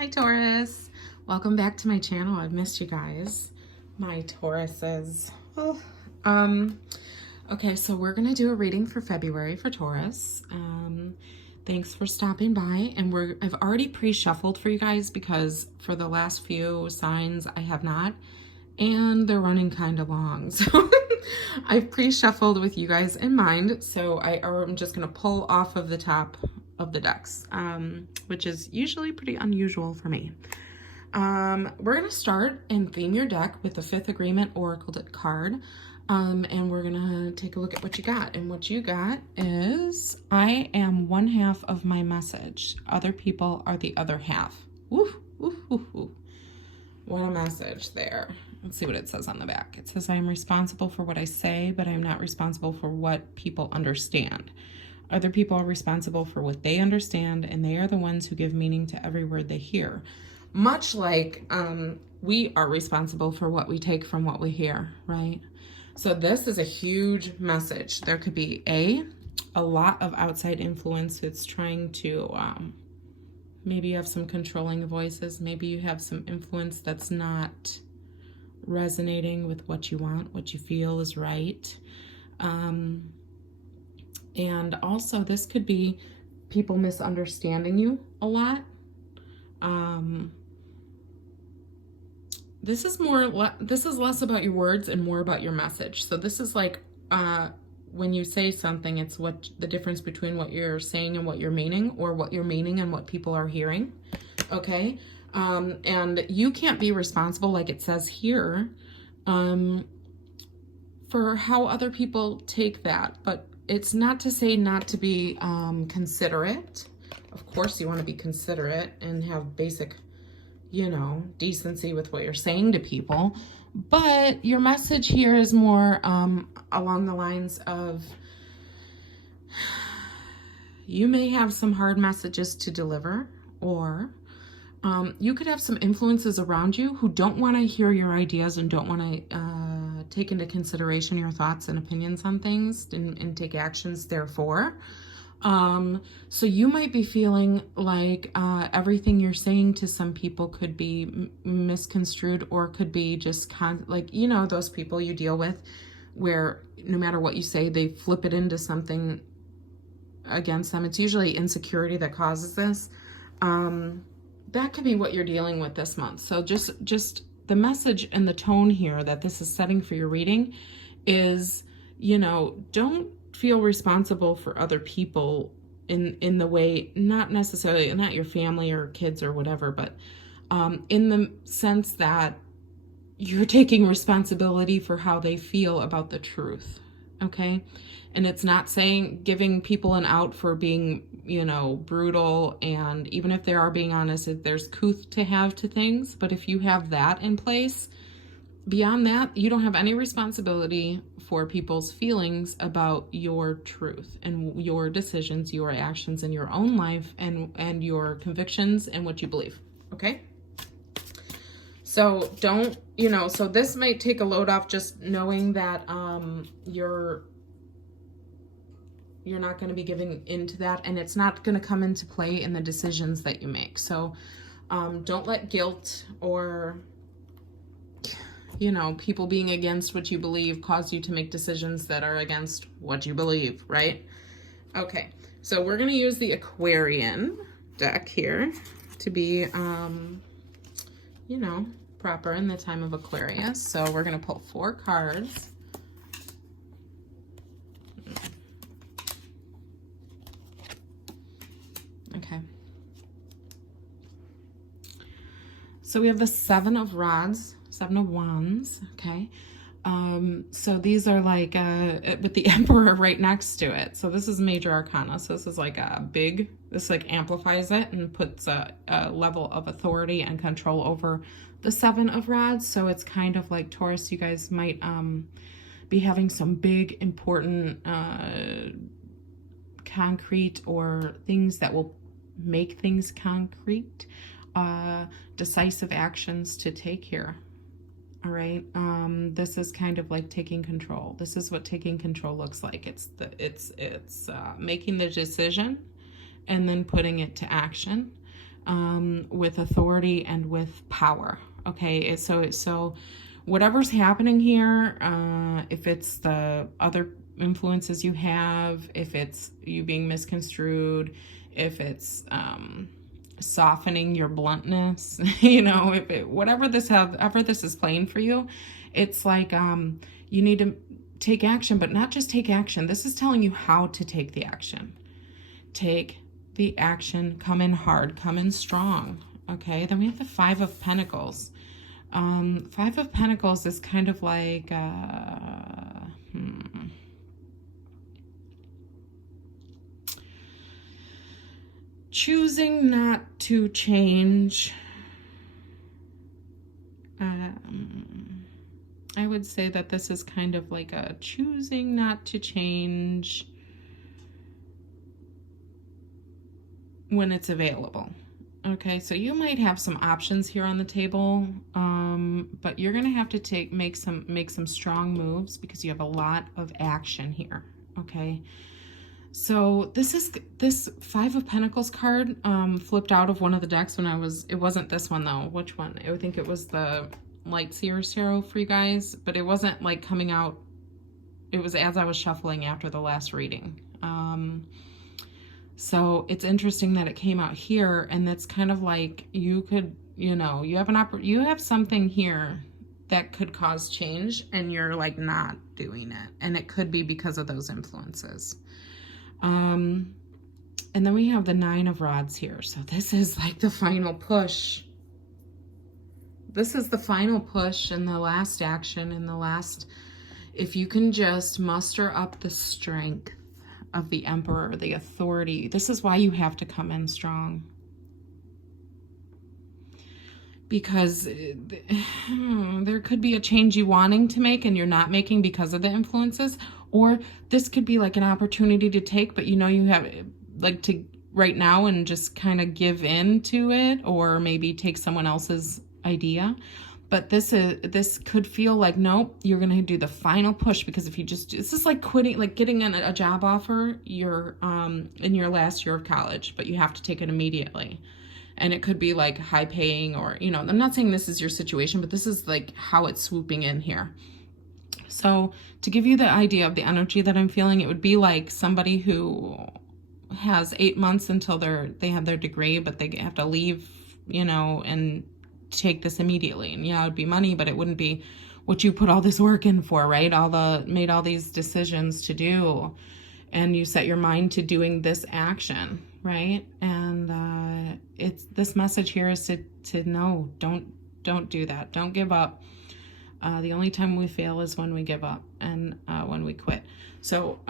Hi Taurus, welcome back to my channel. I've missed you guys, my Tauruses. Okay, so we're gonna do a reading for February for Taurus. Thanks for stopping by, and I've already pre-shuffled for you guys because for the last few signs I have not, and they're running kind of long. So I've pre-shuffled with you guys in mind. So I'm just gonna pull off of the top of the decks, which is usually pretty unusual for me. We're gonna start and theme your deck with the Fifth Agreement Oracle card. And we're gonna take a look at what you got. And what you got is, I am one half of my message. Other people are the other half. Woo, woo, woo, woo. What a message there. Let's see what it says on the back. It says, I am responsible for what I say, but I am not responsible for what people understand. Other people are responsible for what they understand, and they are the ones who give meaning to every word they hear. Much like we are responsible for what we take from what we hear, right? So this is a huge message. There could be a lot of outside influence that's trying to, maybe you have some controlling voices. Maybe you have some influence that's not resonating with what you want, what you feel is right. And also this could be people misunderstanding you a lot. This is less about your words and more about your message. So this is like, when you say something, it's what the difference between what you're saying and what you're meaning, or what you're meaning and what people are hearing. Okay. And you can't be responsible, like it says here, for how other people take that, but it's not to say not to be considerate. Of course you want to be considerate and have basic, decency with what you're saying to people. But your message here is more along the lines of, you may have some hard messages to deliver, or you could have some influences around you who don't want to hear your ideas and don't want to take into consideration your thoughts and opinions on things and take actions therefore. So you might be feeling like everything you're saying to some people could be misconstrued, or could be just those people you deal with where no matter what you say, they flip it into something against them. It's usually insecurity that causes this. That could be what you're dealing with this month. So just the message and the tone here that this is setting for your reading is, don't feel responsible for other people in the way, not necessarily, not your family or kids or whatever, but in the sense that you're taking responsibility for how they feel about the truth. Okay. And it's not saying giving people an out for being, brutal. And even if they are being honest, there's couth to have to things. But if you have that in place, beyond that, you don't have any responsibility for people's feelings about your truth and your decisions, your actions in your own life, and your convictions and what you believe. Okay. So don't, so this might take a load off, just knowing that you're not going to be giving into that, and it's not going to come into play in the decisions that you make. So don't let guilt or, people being against what you believe cause you to make decisions that are against what you believe, right? Okay, so we're going to use the Aquarian deck here to be, proper in the time of Aquarius. So we're going to pull 4 cards. Okay. So we have the 7 of Rods, 7 of Wands, okay? So these are like, with the Emperor right next to it. So this is Major Arcana. So this is like this like amplifies it and puts a level of authority and control over the 7 of Rods. So it's kind of like, Taurus, you guys might be having some big, important, concrete, or things that will make things concrete, decisive actions to take here. All right. This is kind of like taking control. This is what taking control looks like. It's making the decision and then putting it to action. with authority and with power. Okay, so whatever's happening here, if it's the other influences you have, if it's you being misconstrued, if it's softening your bluntness, you know, if it whatever this is playing for you, it's like you need to take action, but not just take action. This is telling you how to take the action. Take the action, come in hard, come in strong. Okay, then we have the Five of Pentacles. Five of Pentacles is kind of like choosing not to change. I would say that this is kind of like a choosing not to change when it's available. Okay, so you might have some options here on the table, but you're gonna have to make some strong moves because you have a lot of action here. Okay, so this Five of Pentacles card flipped out of one of the decks when it wasn't this one though. Which one? I think it was the Light Seer's Tarot for you guys, but it wasn't like coming out. It was as I was shuffling after the last reading. So it's interesting that it came out here, and that's kind of like you could, you know, you have something here that could cause change, and you're like not doing it, and it could be because of those influences. And then we have the Nine of Rods here. So this is like the final push. This is the final push and the last action and the last, if you can just muster up the strength of the Emperor, the authority. This is why you have to come in strong. Because there could be a change you wanting to make and you're not making because of the influences. Or this could be like an opportunity to take, but you know you have like to right now and just kind of give in to it, or maybe take someone else's idea. But this could feel like, nope, you're going to do the final push, because if you just, this is like quitting, like getting a job offer, you're in your last year of college, but you have to take it immediately. And it could be like high paying, or, you know, I'm not saying this is your situation, but this is like how it's swooping in here. So to give you the idea of the energy that I'm feeling, it would be like somebody who has 8 months until they have their degree, but they have to leave, you know, and take this immediately. And yeah, it would be money, but it wouldn't be what you put all this work in for, right? Made all these decisions to do, and you set your mind to doing this action, right? And it's this message here is to no, don't do that. Don't give up. The only time we fail is when we give up and when we quit. So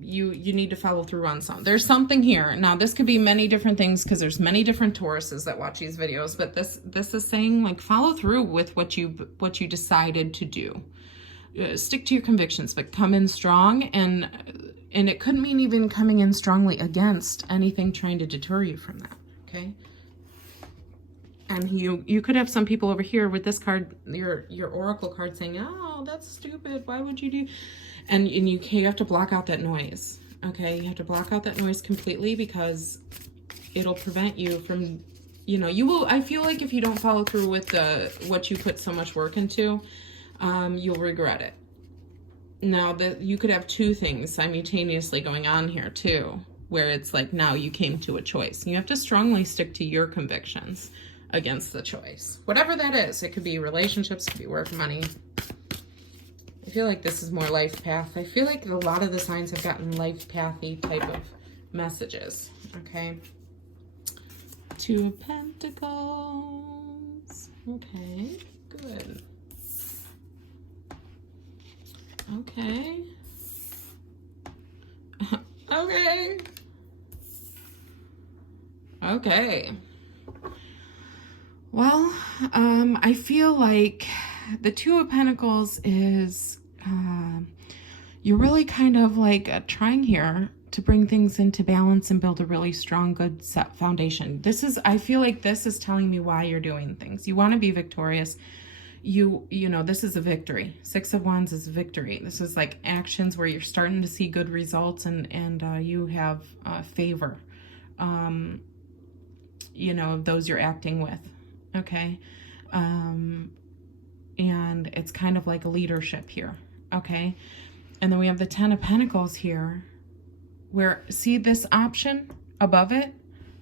you need to follow through on something. There's something here. Now, this could be many different things, because there's many different Tauruses that watch these videos, but this is saying, like, follow through with what you decided to do. Stick to your convictions, but come in strong, and it could mean even coming in strongly against anything trying to deter you from that, okay? And you could have some people over here with this card, your oracle card, saying, oh, that's stupid, why would you do? And you have to block out that noise, okay? You have to block out that noise completely, because it'll prevent you from, you know, I feel like if you don't follow through with what you put so much work into, you'll regret it. Now, you could have two things simultaneously going on here too, where it's like, now you came to a choice. You have to strongly stick to your convictions against the choice. Whatever that is. It could be relationships, it could be work, money. I feel like this is more life path. I feel like a lot of the signs have gotten life pathy type of messages. Okay. Two of Pentacles. Okay, good. Okay. Okay. Okay. Well, I feel like the Two of Pentacles is, you're really kind of like trying here to bring things into balance and build a really strong, good set foundation. I feel like this is telling me why you're doing things. You want to be victorious. You know, this is a victory. Six of Wands is victory. This is like actions where you're starting to see good results, and you have favor. you know, of those you're acting with, okay? And it's kind of like a leadership here, okay? And then we have the 10 of Pentacles here, where, see this option above it,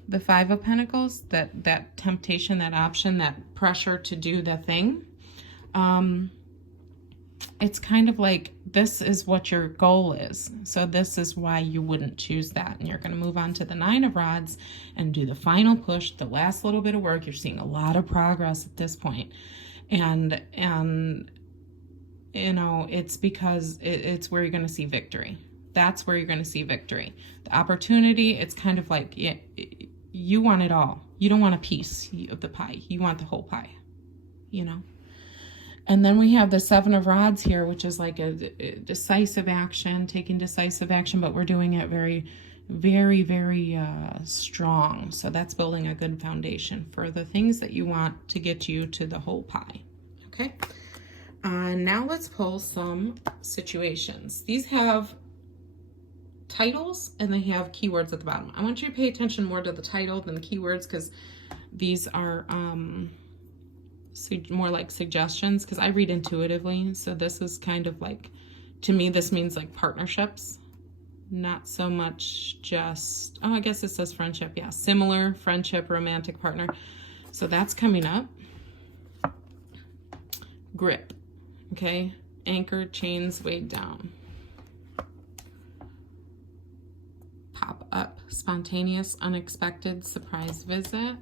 the 5 of Pentacles, that temptation, that option, that pressure to do the thing. It's kind of like, this is what your goal is. So this is why you wouldn't choose that. And you're going to move on to the 9 of Rods and do the final push, the last little bit of work. You're seeing a lot of progress at this point. And you know, it's because it's where you're going to see victory. That's where you're going to see victory. The opportunity, it's kind of like, yeah, you want it all. You don't want a piece of the pie. You want the whole pie, you know? And then we have the 7 of Rods here, which is like a decisive action, taking decisive action, but we're doing it very, very, very strong. So that's building a good foundation for the things that you want to get you to the whole pie. Okay. Now let's pull some situations. These have titles and they have keywords at the bottom. I want you to pay attention more to the title than the keywords, because these are more like suggestions, because I read intuitively. So this is kind of like, to me, this means like partnerships, not so much just, oh, I guess it says friendship. Yeah, similar, friendship, romantic partner. So that's coming up. Grip, okay? Anchor, chains weighed down. Pop up, spontaneous, unexpected, surprise visit.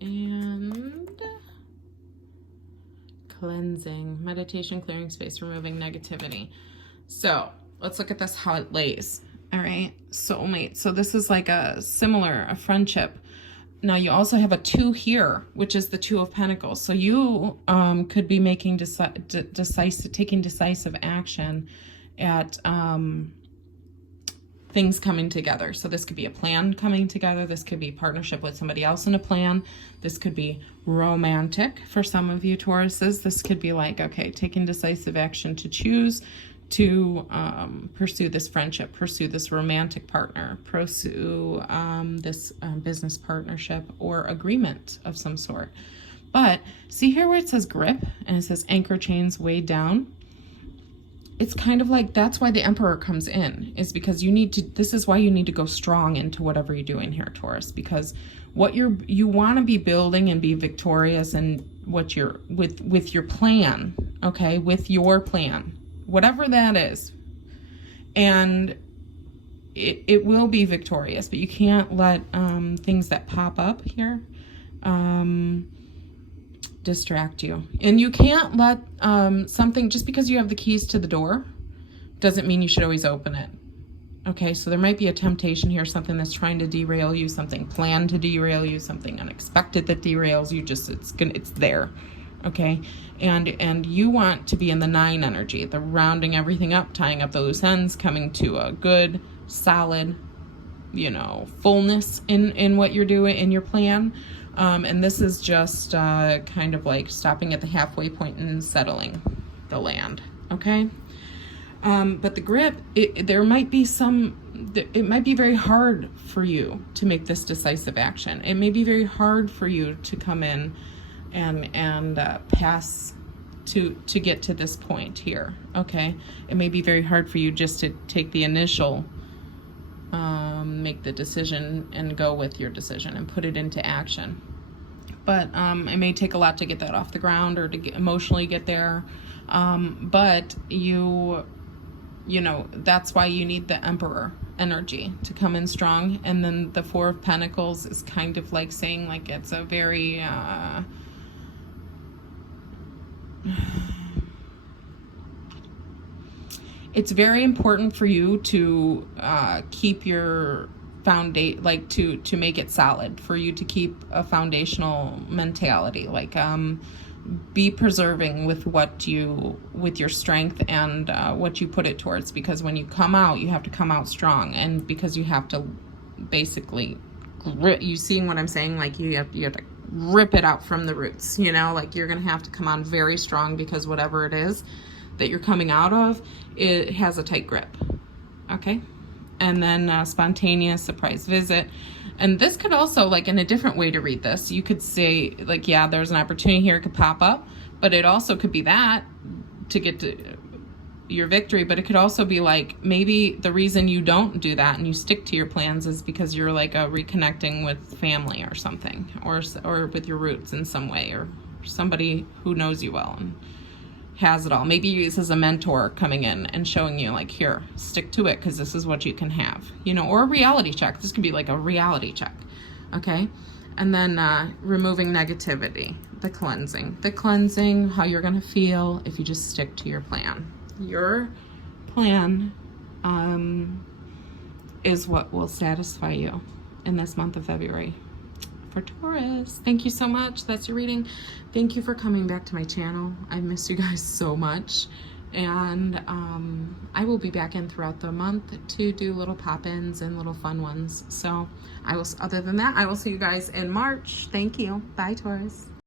And cleansing, meditation, clearing space, removing negativity. So let's look at this, how it lays. All right, soulmate. So this is like a similar, a friendship. Now you also have a 2 here, which is the 2 of Pentacles. So you could be making taking decisive action at things coming together. So this could be a plan coming together. This could be partnership with somebody else in a plan. This could be romantic for some of you Tauruses. This could be like, okay, taking decisive action to choose to pursue this friendship, pursue this romantic partner, pursue this business partnership or agreement of some sort. But see here where it says grip and it says anchor, chains weighed down. It's kind of like, that's why the Emperor comes in, is because you need to, this is why you need to go strong into whatever you're doing here, Taurus, because what you want to be building and be victorious and what you're, with your plan, okay, with your plan, whatever that is. And it will be victorious, but you can't let things that pop up here distract you. And you can't let something, just because you have the keys to the door doesn't mean you should always open it. Okay, so there might be a temptation here, something that's trying to derail you, something planned to derail you, something unexpected that derails you. Just it's there. Okay, and you want to be in the 9 energy, the rounding everything up, tying up the loose ends, coming to a good solid, you know, fullness in what you're doing in your plan. And this is just kind of like stopping at the halfway point and settling the land, okay? But the grip, there might be it might be very hard for you to make this decisive action. It may be very hard for you to come in and pass to get to this point here, okay? It may be very hard for you just to take the initial make the decision and go with your decision and put it into action. But it may take a lot to get that off the ground or to emotionally get there. But you know, that's why you need the Emperor energy to come in strong. And then the 4 of Pentacles is kind of like saying, like, it's a very it's very important for you to keep your foundation, like to make it solid, for you to keep a foundational mentality, like be preserving with with your strength and what you put it towards, because when you come out, you have to come out strong, and because you have to basically you seeing what I'm saying, like you have to rip it out from the roots, you know, like you're gonna have to come on very strong, because whatever it is that you're coming out of, it has a tight grip, okay? And then spontaneous, surprise visit. And this could also, like, in a different way to read this, you could say, like, yeah, there's an opportunity here, it could pop up, but it also could be that to get to your victory. But it could also be like, maybe the reason you don't do that and you stick to your plans is because you're like reconnecting with family or something, or with your roots in some way, or somebody who knows you well and has it all. Maybe this is a mentor coming in and showing you, like, here, stick to it because this is what you can have, you know, or a reality check. This could be like a reality check, okay? And then removing negativity, the cleansing, how you're going to feel if you just stick to your plan. Your plan is what will satisfy you in this month of February. For Taurus. Thank you so much. That's your reading. Thank you for coming back to my channel. I miss you guys so much. And I will be back in throughout the month to do little pop-ins and little fun ones. So other than that, I will see you guys in March. Thank you. Bye, Taurus.